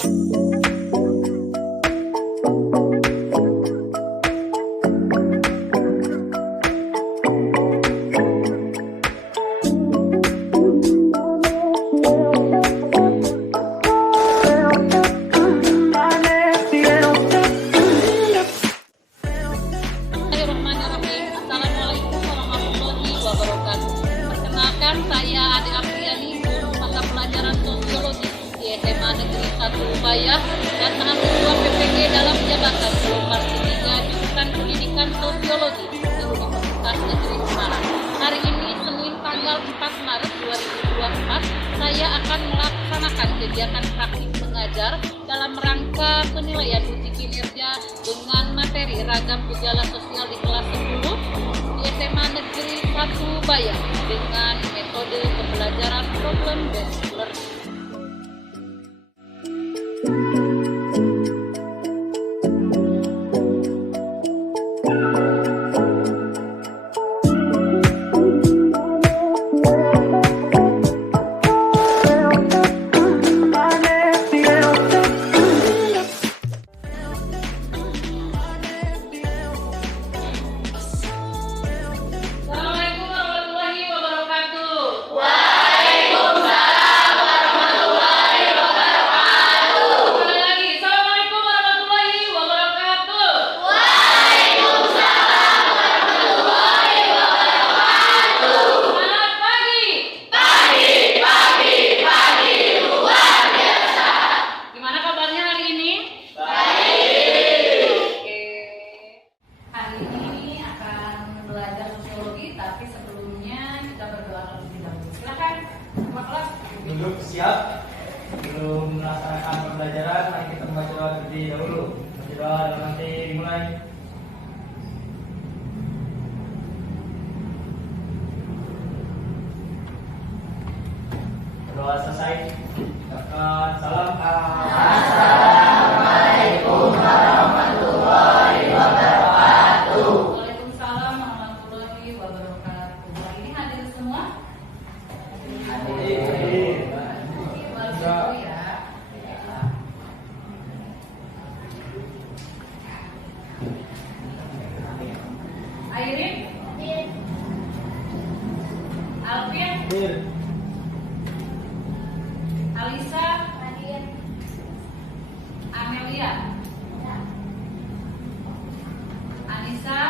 Saya Ade Afriani, guru mata pelajaran sosiologi di SMA Negeri 1 Ubaya dan mahasiswa PPG dalam jabatan gelombang ketiga jurusan Pendidikan Sosiologi di Universitas Negeri Semarang. Hari ini Senin tanggal 4 Maret 2024, saya akan melaksanakan kegiatan praktik mengajar dalam rangka penilaian uji kinerja dengan materi ragam gejala sosial di kelas 10 di SMA Negeri 1 Ubaya dengan metode pembelajaran problem based learning. Tapi sebelumnya kita berdoa terlebih dahulu. Silakan, Pak kelas. Duduk siap. Belum melaksanakan pembelajaran, mari kita membaca doa terlebih dahulu. Baca doa dan nanti dimulai. Doa selesai. Salam. Assalamualaikum warahmatullahi wabarakatuh. Waalaikumsalam warahmatullahi wabarakatuh. Hari ini hadir semua? Hadir. Ya. Airin? Alvin? Alisa? Amelia? Anissa?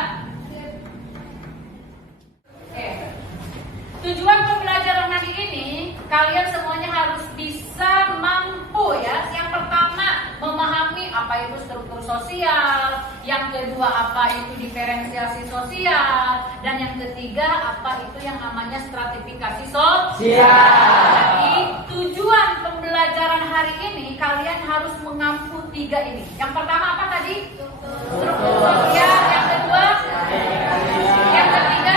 Tujuan pembelajaran hari ini, kalian semuanya harus bisa mampu ya. Yang pertama, memahami apa itu struktur sosial. Yang kedua, apa itu diferensiasi sosial. Dan yang ketiga, apa itu yang namanya stratifikasi sosial. Jadi, tujuan pembelajaran hari ini, kalian harus mengampu 3 ini. Yang pertama apa tadi? Struktur sosial. Yang kedua? Yang ketiga?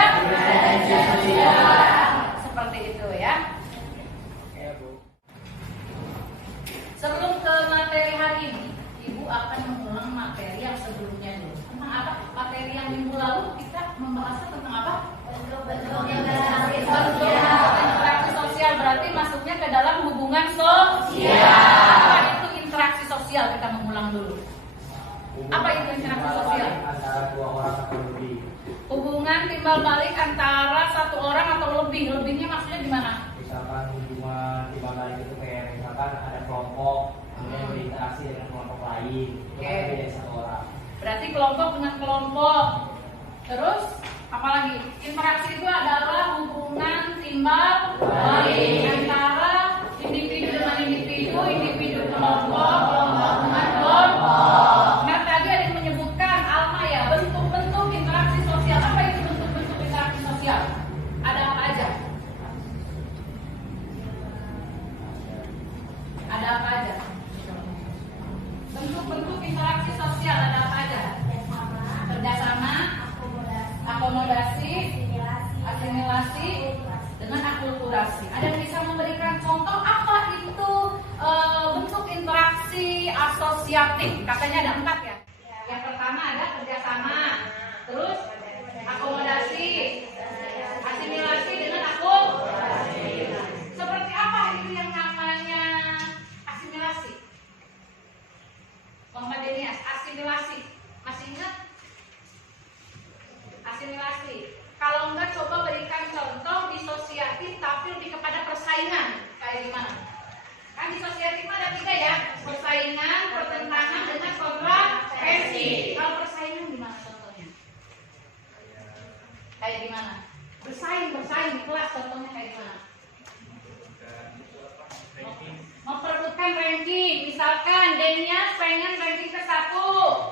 Seperti itu ya. Sebelum ke materi hari ini, Ibu akan mengulang materi yang sebelumnya dulu. Tentang apa? Materi yang minggu lalu kita membahasnya tentang apa? Interaksi sosial berarti masuknya ke dalam hubungan sosial. Apa itu interaksi sosial? Kita mengulang dulu. Apa itu interaksi sosial? Antara 2 orang atau lebih. Hubungan timbal balik antara 1 orang atau lebih. Lebihnya maksudnya gimana? Misalkan hubungan timbal balik itu kayak misalkan ada kelompok kemudian berinteraksi dengan kelompok lain. Itu kan lebih dari 1 orang. Berarti kelompok dengan kelompok. Terus apalagi? Interaksi itu adalah hubungan timbal balik antara individu dengan individu, individu kelompok, kelompok dengan kelompok. Nah tadi ada yang menyebutkan Alma ya, bentuk-bentuk interaksi sosial. Apa itu bentuk-bentuk interaksi sosial? Ada apa aja? Ada apa aja? Bentuk-bentuk interaksi sosial ada apa aja? Kerjasama, akomodasi, asimilasi, dengan akulturasi. Ada yang bisa memberikan contoh apa itu bentuk interaksi asosiatif? Katanya ada 4 ya. Yang pertama ada kerjasama, terus akomodasi, asimilasi dengan akulturasi. Seperti apa itu yang namanya asimilasi? asimilasi. Masih ingat? Asimilasi. Kalau enggak coba berikan contoh disosiatif tapi lebih kepada persaingan. Kayak gimana? Kan disosiatif ada 3 ya. Persaingan, pertentangan, dengan kontraversi. Kalau persaingan gimana contohnya? Kayak gimana? Bersaing di kelas contohnya kayak gimana? Memperebutkan ranking. Misalkan Denia pengen ranking ke-1,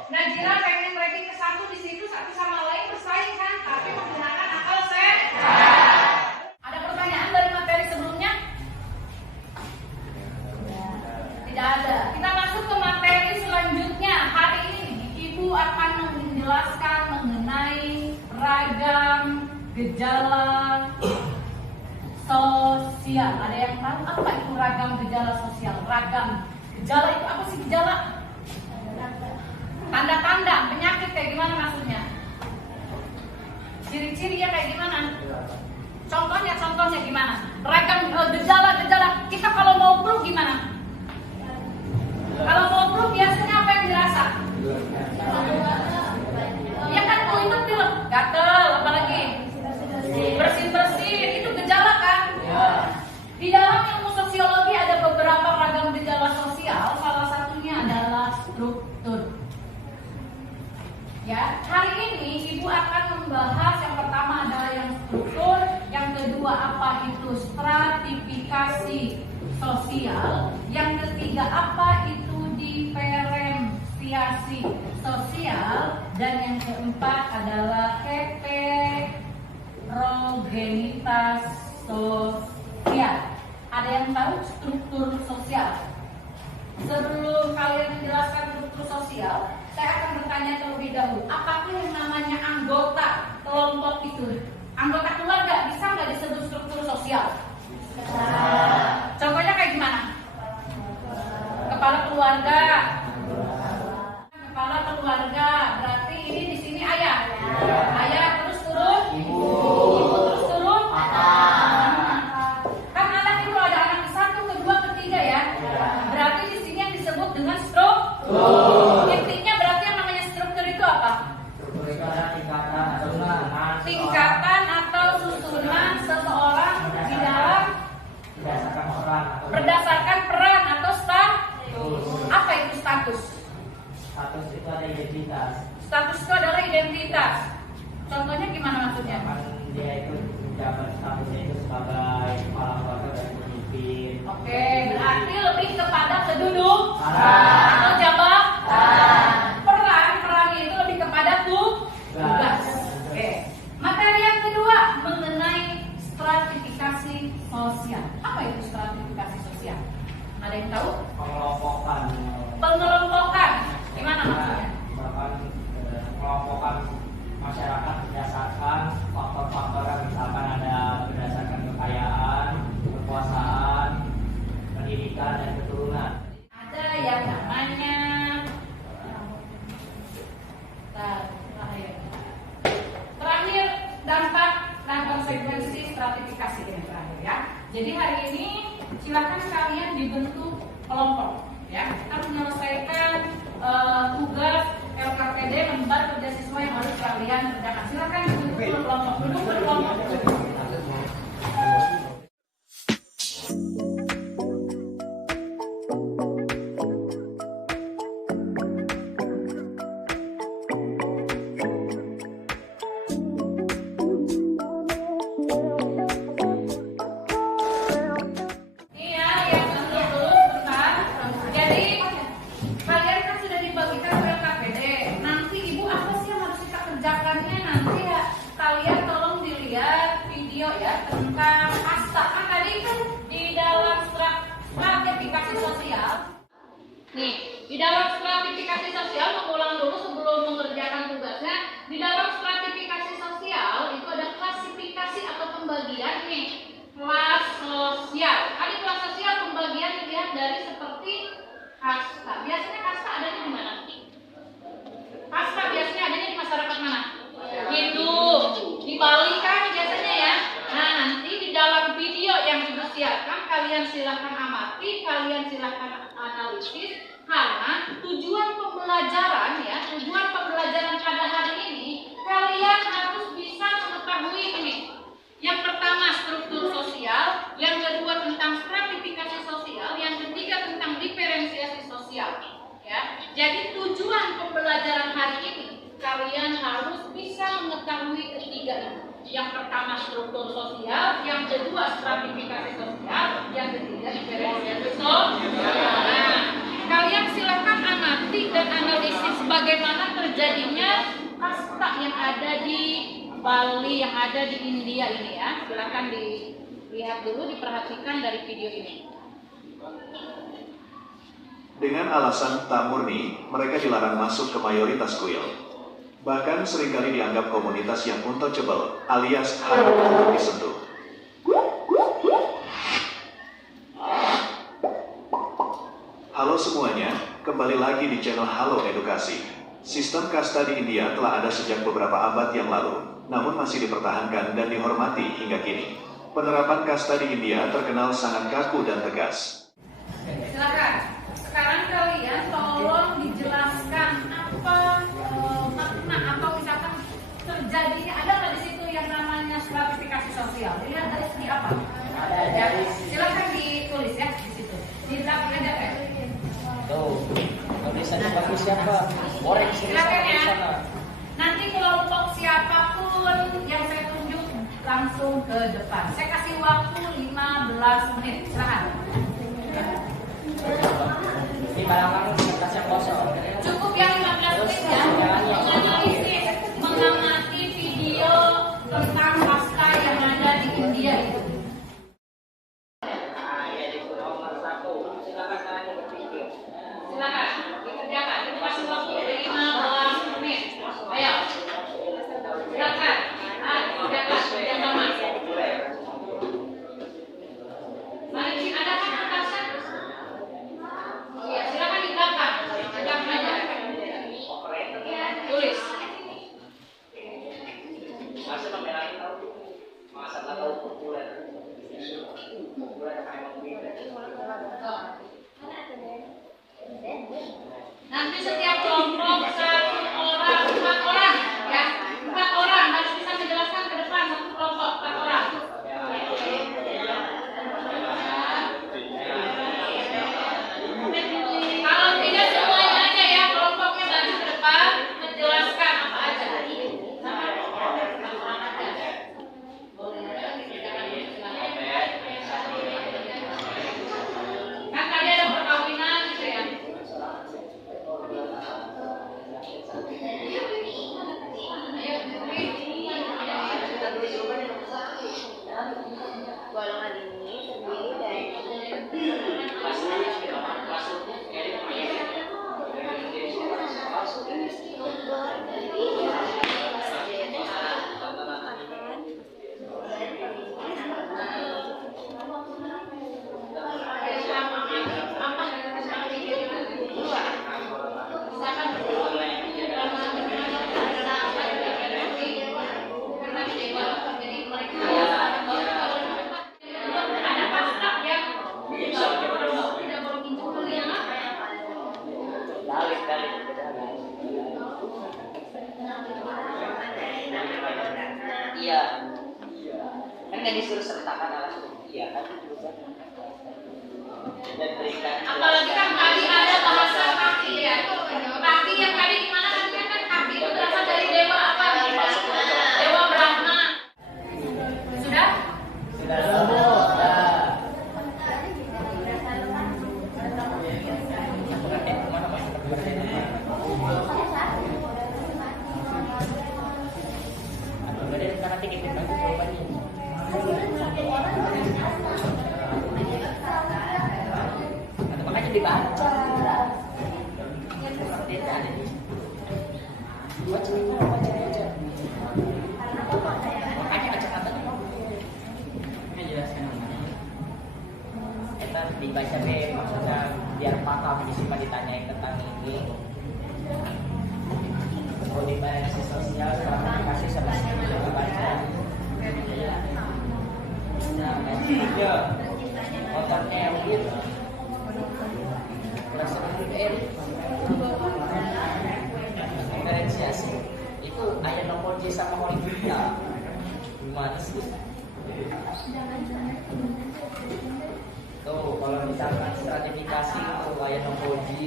Najira pengen ranking ke-1, di situ satu sama lain bersaing kan, tapi menggunakan akal sehat. Ada pertanyaan dari materi sebelumnya? Tidak ada. Kita masuk ke materi selanjutnya. Hari ini Ibu akan menjelaskan mengenai ragam gejala sosial. Ada yang tahu apa itu ragam gejala sosial? Ragam gejala itu apa sih gejala? Tanda-tanda penyakit kayak gimana maksudnya? Ciri-cirinya kayak gimana? Contohnya gimana? Ragam gejala. Kita kalau mau flu gimana? Kalau mau flu biasanya apa yang dirasa? Ya kan flu itu pilek, gatel, apalagi bersin-bersin, itu gejala kan? Di dalam ilmu sosiologi ada beberapa ragam gejala sosial, salah satunya adalah struktur. Ya, hari ini Ibu akan membahas yang pertama adalah yang struktur, yang kedua apa itu stratifikasi sosial, yang ketiga apa itu diferensiasi sosial, dan yang keempat adalah heterogenitas sosial. Ada yang tahu struktur sosial? Sebelum kalian menjelaskan struktur sosial, saya akan bertanya terlebih dahulu, apakah yang namanya anggota kelompok itu, anggota keluarga, bisa nggak disebut struktur sosial? Contohnya kayak gimana? Kepala keluarga. Kepala keluarga berarti ini di sini ayah. Ayah terus turun ibu. Ibu terus turun kan anak itu ada anak ke-1, ke-2, ke-3 ya. Berarti di sini yang disebut dengan struktur. Intinya berarti yang namanya struktur itu apa? Struktur itu ada Tingkatan atau susunan seseorang di dalam berdasarkan peran atau status. Apa itu status? Status itu ada identitas. Status itu adalah identitas. Contohnya gimana maksudnya? Dia itu menjabat statusnya itu sebagai kepala keluarga dan pemimpin. Oke, berarti lebih kepada kedudukan atau jabatan. Peran itu lebih kepada tugas. Oke. Materi yang kedua mengenai stratifikasi sosial. Apa itu stratifikasi sosial? Ada yang tahu? Pengelompokan. Gimana maksudnya? Misalkan pengelompokan masyarakat berdasarkan faktor-faktor yang misalkan ada berdasarkan kekayaan, kekuasaan, pendidikan, dan keturunan. Ada yang namanya terakhir dampak dan konsekuensi stratifikasi ini terakhir ya. Jadi hari ini silakan kalian dibentuk kelompok ya. Kita menyelesaikan tugas LKPD lembar kerja siswa yang harus kalian kerjakan. Silakan dibentuk kelompok, duduk berkelompok. Tentang kasta kan tadi kan di dalam stratifikasi sosial. Nih, di dalam stratifikasi sosial mengulang dulu sebelum mengerjakan tugasnya. Di dalam stratifikasi sosial itu ada klasifikasi atau pembagian nih. Kelas sosial. Ada kelas sosial pembagian dilihat dari seperti kasta. Biasanya kasta adanya di mana? Kasta biasanya adanya di masyarakat mana? Hindu. Di Bali kan biasanya ya. Nah, nanti di dalam video yang disiarkan kalian silahkan amati, kalian silahkan analisis, karena tujuan pembelajaran ya tiga ini. Yang pertama struktur sosial, yang kedua stratifikasi sosial, yang ketiga diferensiasi sosial. Nah, kalian silakan amati dan analisis bagaimana terjadinya kasta yang ada di Bali, yang ada di India ini ya. Silakan dilihat dulu, diperhatikan dari video ini. Dengan alasan tak murni, mereka dilarang masuk ke mayoritas kuil. Bahkan seringkali dianggap komunitas yang untouchable, alias hanya untuk disentuh. Halo semuanya, kembali lagi di channel Halo Edukasi. Sistem kasta di India telah ada sejak beberapa abad yang lalu, namun masih dipertahankan dan dihormati hingga kini. Penerapan kasta di India terkenal sangat kaku dan tegas. Silakan. Sekarang kalian tolong dijelaskan apa makna atau misalkan terjadinya, ada nggak di situ yang namanya stratifikasi sosial? Dilihat dari segi apa? Ada. Silakan ditulis ya di situ. Di belakang ada kan? Tuh, tulisannya bagus siapa? Orang Silakan ya. Nanti kelompok siapapun yang saya tunjuk langsung ke depan. Saya kasih waktu 15 menit. Silakan. Di belakang kertas yang kosong. Cukup yang 15 menit ya. Menganalisis, mengamati video tentang kasta yang ada di India itu. Silakan dikerjakan. Kita kasih waktu 15 menit. Ayo. Silakan. Kerjakan bersama. Mari ada kan kertasnya? Iya, silakan di belakang. Kerjakan aja. Tulis. Nanti setiap kelompok 1 orang, 4 orang, ya, 4 orang harus bisa menjelaskan ke depan satu kelompok 4 orang. Kalau tidak semuanya aja ya, kelompoknya maju ke depan menjelaskan apa aja. Kan tadi ada perkawinan gitu ya. Golongan ini terdiri dari Iya. Kan nggak disuruh sertakan alas iya kan? Dan berikan. Apalagi kan tadi ada bahasa kaki ya. Kaki yang tadi gimana kan kaki itu berasal dari dewa apa? Dewa Brahma. Sudah? Sudah. Makanya dibaca. Baca. Makanya kacamata itu. Ini jelaskan namanya. Kita dibaca deh, maksudnya biar paham disimpan ditanyain tentang ini. Kalau dibaca sosial, kasih sama sekali dibaca. Nah, tiga otak Erwin berdasarkan Erik diferensiasi itu ayat nomor J sama horizontal gimana sih? Tuh kalau misalkan stratifikasi itu ayat nomor J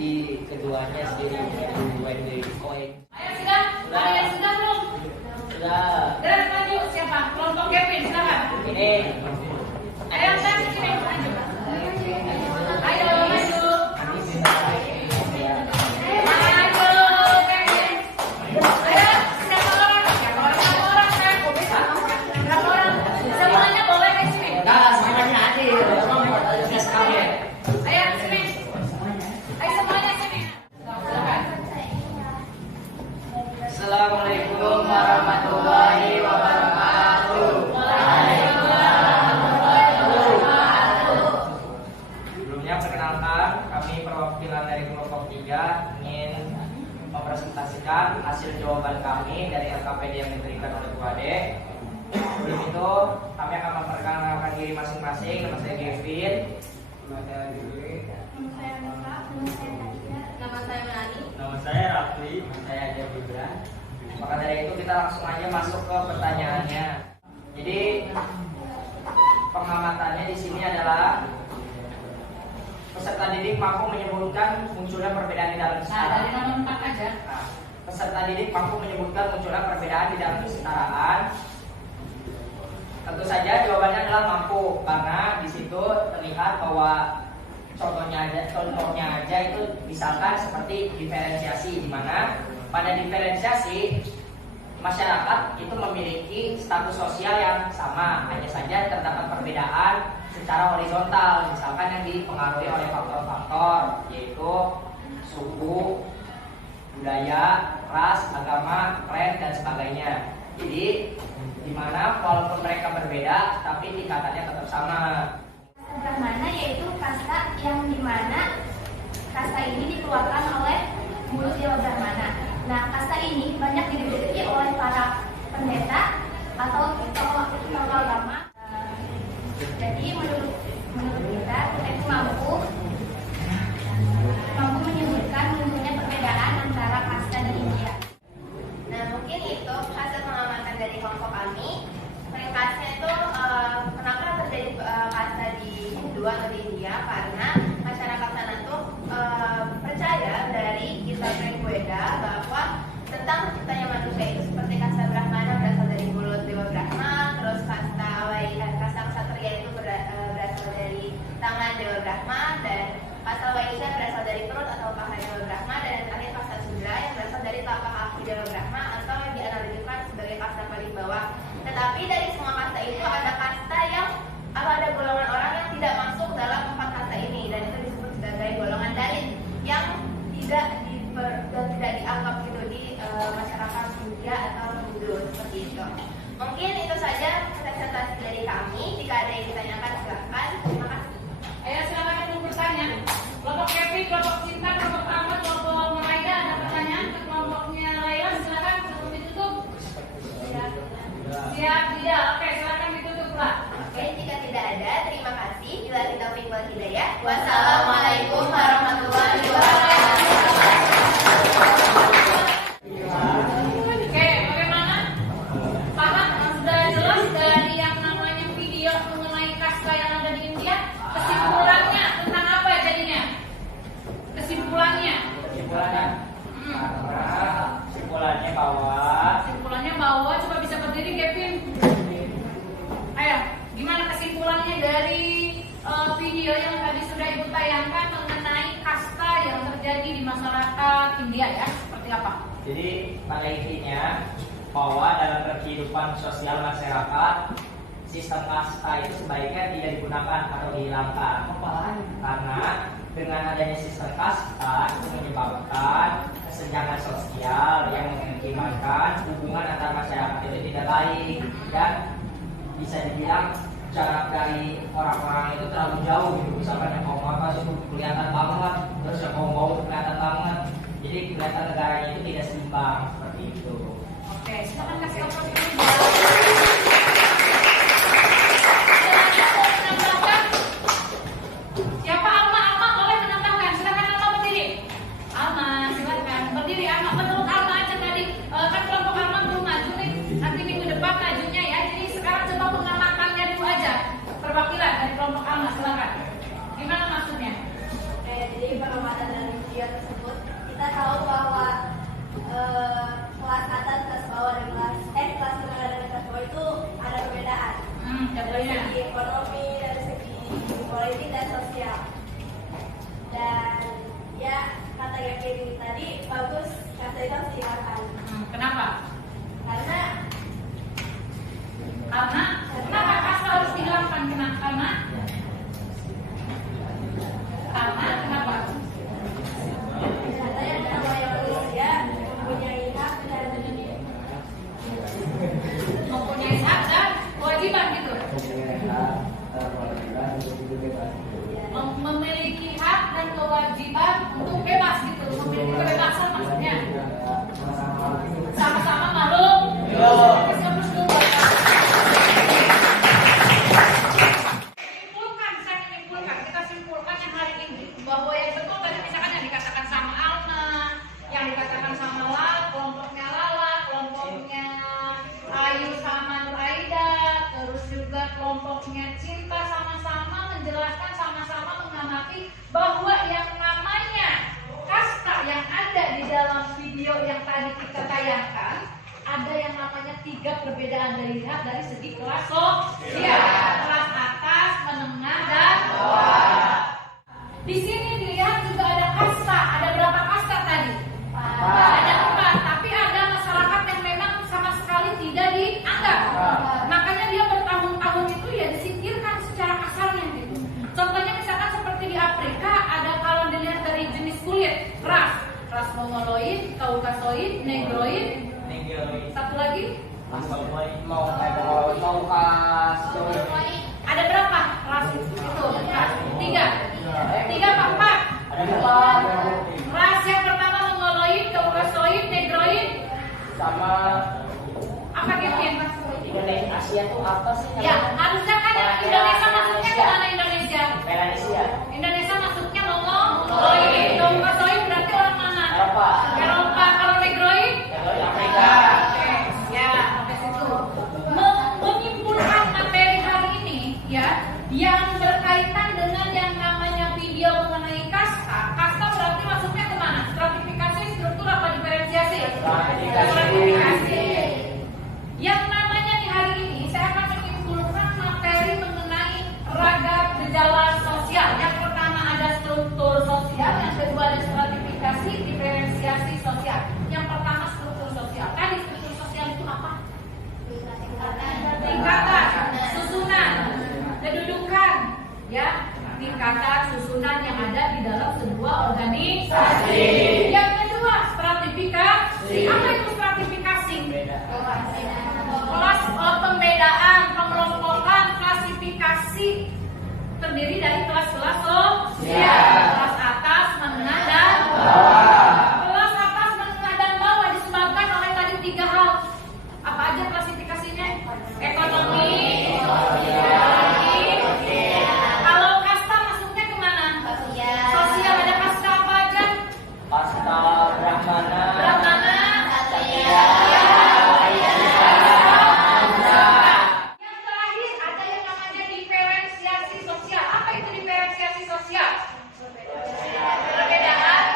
keduanya sendiri kedua dari koin. Ayo sudah? Kalian sudah belum? Sudah. Gerak lagi. Nih. Ayo, saya di sini. Ayo, maju. Semuanya boleh ke sini. Enggak, semuanya adil. Tugas kami. Ayo sini. Ayo semuanya sini. Silakan. Assalamualaikum warahmatullahi wabarakatuh. Sebelumnya perkenalkan, kami perwakilan dari kelompok 3 ingin mempresentasikan hasil jawaban kami dari LKPD yang diberikan oleh Bu Ade. Sebelum itu, kami akan memperkenalkan diri masing-masing. Nama saya Kevin. Nama saya Juli. Nama saya Melani. Nama saya Rafli. Nama saya Aja Bibran. Maka dari itu kita langsung aja masuk ke pertanyaannya. Jadi pengamatannya di sini adalah peserta didik mampu menyebutkan munculnya perbedaan di dalam Nah, dari kesetaraan. nomor 4 aja. Nah, peserta didik mampu menyebutkan munculnya perbedaan di dalam kesetaraan. Tentu saja jawabannya adalah mampu, karena di situ terlihat bahwa contohnya aja itu misalkan seperti diferensiasi, di mana pada diferensiasi masyarakat itu memiliki status sosial yang sama, hanya saja terdapat perbedaan secara horizontal, misalkan yang dipengaruhi oleh faktor-faktor yaitu suku, budaya, ras, agama, klan, dan sebagainya. Jadi di mana walaupun mereka berbeda tapi tingkatannya tetap sama. Brahmana yaitu kasta yang dimana kasta ini dikeluarkan oleh mulut Dewa Brahmana. Nah, kasta ini banyak diduduki oleh para pendeta atau tokoh agama. Jadi menurut kita itu mampu menyebutkan munculnya perbedaan antara kasta di India. Nah, mungkin itu hasil pengamatan dari kelompok kami. Ringkasnya itu kenapa terjadi kasta di Hindu atau di India, karena masyarakat sana tuh percaya dari kitab Rigveda bahwa tentang terciptanya manusia itu seperti kasta Brahmana berasal dari mulut Dewa Brahma, terus kasta Ksatria itu berasal dari tangan Dewa Brahma, dan kasta Waisya berasal dari perut atau paha Dewa Brahma, dan yang terakhir kasta Sudra yang berasal dari telapak kaki Dewa Brahma atau yang dianalogikan sebagai kasta paling bawah. Tetapi dari semua kasta itu ada kasta yang atau ada golongan orang yang tidak masuk dalam 4 kasta ini, dan itu disebut sebagai golongan dalit yang tidak dianggap gitu di masyarakat India atau Hindu seperti itu. Mungkin itu saja presentasi dari kami. Jika ada yang ditanyakan silakan. Terima kasih. Ayo silakan yang mau bertanya. Kelompok Kevin, kelompok Cinta, kelompok Ahmad, kelompok Meraida ada pertanyaan ke kelompoknya Laila, silakan sebelum ditutup. Siap, tidak. Oke, silakan ditutup lah. Oke, jika tidak ada, terima kasih. Bila kita wal hidayah. Wassalamualaikum warahmatullahi wabarakatuh. Oke, bagaimana? Paham? Sudah jelas dari yang namanya video mengenai kasta yang ada di India? Kesimpulannya tentang apa ya jadinya? Kesimpulannya? Kesimpulannya bahwa coba bisa berdiri Kevin. Ayo, gimana kesimpulannya dari video yang tadi sudah Ibu tayangkan mengenai kasta yang terjadi di masyarakat India ya? Seperti apa? jadi pada intinya bahwa dalam kehidupan sosial masyarakat sistem kasta itu sebaiknya tidak digunakan atau dihilangkan, karena dengan adanya sistem kasta itu menyebabkan kesenjangan sosial yang mengakibatkan hubungan antar masyarakat itu tidak baik, dan bisa dibilang jarak dari orang-orang itu terlalu jauh gitu. Misalkan yang kaum atas itu kelihatan banget, terus yang kaum bawah itu kelihatan banget, jadi kelihatan negaranya itu tidak seimbang seperti itu. Oke, silakan kasih opini. Siapa Alma boleh menambahkan? Silakan Alma berdiri. Alma, silakan berdiri. Alma, menurut Alma aja tadi kan kelompok Alma belum maju nih. Nanti minggu depan majunya ya. Jadi sekarang coba pengamatannya dulu aja. Perwakilan dari kelompok Alma, silakan. Gimana maksudnya? Oke, jadi pengamatan dari video tersebut kita tahu bahwa kelas atas, kelas bawah, dan kelas Kenapa? Karena Kenapa kasta harus dihilangkan? Karena kenapa? ada yang namanya manusia mempunyai hak dan Mempunyai hak dan kewajiban gitu. Memiliki hak dan kewajiban untuk bebas gitu. Memiliki kebebasan maksudnya. Sama-sama makhluk. Kita simpulkan yang hari ini bahwa yang betul tadi misalkan yang dikatakan sama Alma, yang dikatakan sama kelompoknya Lala, kelompoknya Ayu sama Nur Aida, terus juga kelompoknya Cinta sama-sama menjelaskan, sama-sama mengamati bahwa yang namanya kasta yang ada di dalam video yang tadi kita tayangkan, ada yang namanya 3 perbedaan dilihat dari segi kelas sosial, kelas atas, menengah, dan bawah. Di sini dilihat juga ada kasta. Ada berapa kasta tadi? Ada 4. Tapi ada masyarakat yang memang sama sekali tidak dianggap. Makanya dia bertahun-tahun itu ya disingkirkan secara kasarnya gitu. Contohnya misalkan seperti di Afrika ada kalau dilihat dari jenis kulit, ras Mongoloid, Kaukasoid, Negroid. Satu lagi? Ada berapa ras itu? 3 apa 4? Ada 4. Ras yang pertama Mongoloid, Kaukasoid, Negroid, Sama apa gitu yang Indonesia Asia tuh apa sih? ya, harusnya kan Indonesia masuknya ke mana Indonesia? Melanesia. Indonesia masuknya Mongoloid. Kaukasoid berarti orang mana? Eropa. Eropa. Kalau Negroid? Afrika. Oke, ya, sampai situ. Menyimpulkan materi hari ini ya, yang berkaitan dengan yang namanya video mengenai kasta. Kasta berarti masuknya ke mana? Stratifikasi, struktur apa diferensiasi? Stratifikasi. Yang namanya di hari ini saya akan menyimpulkan materi mengenai ragam gejala sosial. Yang pertama ada struktur sosial, yang kedua ada stratifikasi, diferensiasi sosial. Yang pertama struktur sosial. Tadi struktur sosial itu apa? Tingkatan, susunan, kedudukan, ya, tingkatan, susunan yang ada di dalam sebuah organisasi. Yang kedua stratifikasi. Apa itu stratifikasi? Kelas pembedaan, pengelompokan, klasifikasi terdiri dari kelas-kelas sosial. Kelas atas, menengah, dan bawah. Kelas atas, menengah, dan bawah disebabkan oleh tadi 3 hal. Apa aja klasifikasinya? Ekonomi, kalau kasta masuknya kemana? Sosial. Ada kasta apa aja? Kasta Brahmana. Brahmana, yang terakhir ada yang namanya diferensiasi sosial. Apa itu diferensiasi sosial? Perbedaan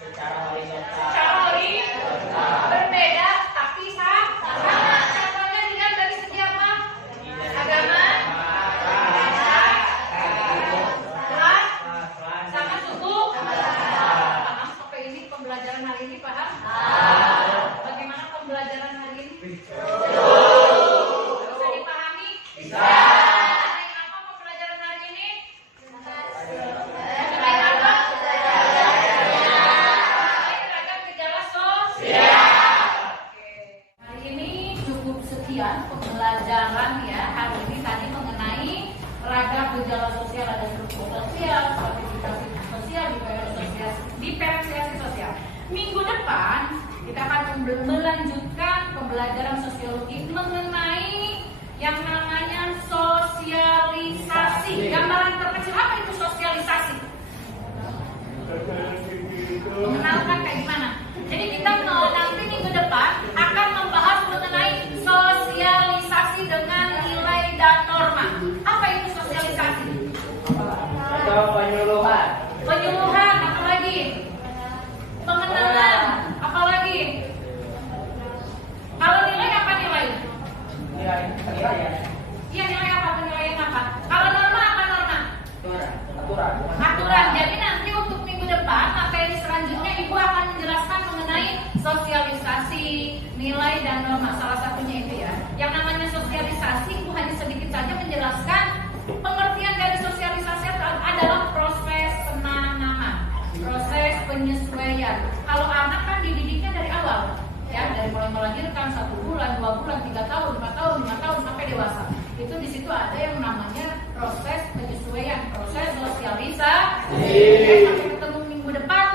Secara horizontal. berbeda tapi sama. Contohnya dilihat dari segi apa? Agama, kelas, sama suku. Paham sampai ini pembelajaran hari ini, paham? Bagaimana pembelajaran hari ini? Bisa dipahami? Bisa. Mengenai apa pembelajaran hari ini? Mengenai apa? Mengenai ragam gejala sosial. Oke. Hari ini cukup sekian pembelajaran ya. Hari ini tadi mengenai ragam gejala sosial, ada struktur sosial, stratifikasi sosial, diferensiasi sosial. Minggu depan kita akan melanjutkan pembelajaran sosiologi mengenai yang namanya sosialisasi. Gambaran terkecil apa itu sosialisasi? Mengenalkan kayak gimana? Jadi kita nanti minggu depan akan membahas mengenai sosialisasi dengan nilai dan norma. Apa itu sosialisasi? Atau penyuluhan. Penyuluhan, apa lagi? Pengenalan, apa lagi? Kalau nilai apa nilai? Nilai ya. Iya, nilai apa? Penilaian apa? Kalau norma apa norma? Aturan. Aturan. Jadi nanti untuk minggu depan materi selanjutnya Ibu akan menjelaskan mengenai sosialisasi, nilai dan norma, salah satunya itu ya. Yang namanya sosialisasi itu hanya sedikit saja menjelaskan pengertian dari sosialisasi adalah proses penanaman, proses penyesuaian. Kalau anak kan dididiknya dari awal, ya, dari mulai melahirkan 1 bulan, 2 bulan, 3 tahun, 4 tahun, 5 tahun sampai dewasa. Itu di situ ada yang namanya proses penyesuaian, proses sosialisasi. Sampai ketemu minggu depan.